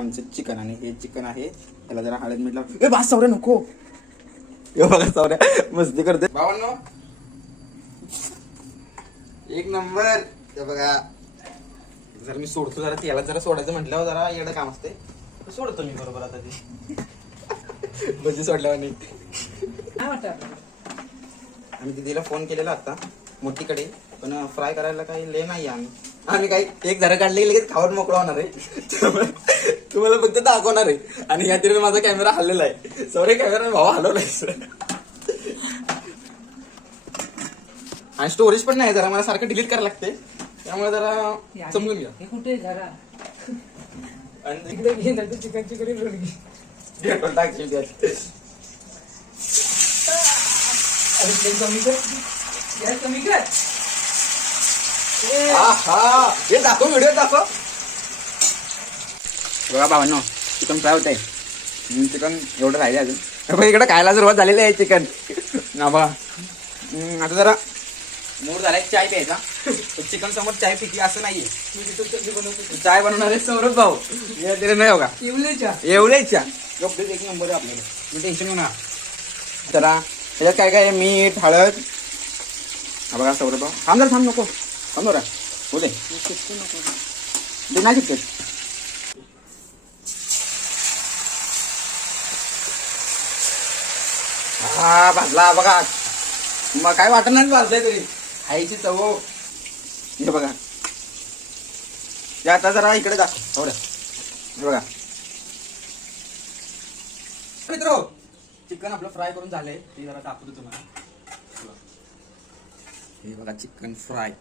आमचं चिकन आणि हे चिकन आहे. त्याला जरा हळद मीठ लाव ए बास सौऱ्या नको. हे बघा सौऱ्या मस्ती करते. बाबांनो एक नंबर. बघा. जर मी सोडतो जरा त्याला जरा सोडायचं म्हटल्यावर जरा येडं काम असते सोडतो मी बरोबर आता ते. भजी सोडल्यावर नाही. काय वाटतं आपल्याला? आम्ही दिदीला फोन केलेला आता मोठीकडे. पण फ्राय करायला काही ले नाही आम्ही. आम्ही काही एक जरा काढले लगेच खाऊन मोकळा होणार आहे. त्यामुळे तुम्हाला फक्त दाखवणार आहे. आणि या तिथे माझा कॅमेरा हल्लेला आहे. सौरे कॅमेरा भावा हलवलाय. आणि स्टोरेज पण नाही जरा मला सारखं डिलीट करायला लागते. त्यामुळे जरा समजून घ्या. हे कुठे जरा? आणि इकडे घे नाही तर चिकनची करी रोडगी पेट्रोल टाकशील त्यात. अरे ते कमी कर. गॅस कमी कर. हे दाखव व्हिडिओ दाखव. बघा भावांनो चिकन फ्राय होत आहे चिकन एवढं राहिले अजून. इकडे खायला सुरुवात झालेली आहे चिकन. ना बा. हम्म, आता जरा मूड झालाय चाय प्यायचा. चिकन समोर चाय पिकी असं नाहीये. चाय बनवणार आहे सौरभ भाऊ. तिथे नाही बघा. इवलेच्या एवढेच योग्य एक नंबर आहे आपल्याला मी टेन्शन घेऊ नका. जरा त्याच्यात काय काय? मीठ हळद. हा बघा सौरभ भाऊ. थांब जरा थांब नको. Allora, जरा हो दे ते हा भाजला बघा. मग काय वाटत नाही भाजलाय तरी? खायची चव. हे बघा. आता जरा इकडे जा. थोडं हे बघा. मित्र हो, चिकन आपलं फ्राय करून झालंय. ते जरा दाखवतो तुम्हाला. हे बघा चिकन फ्राय.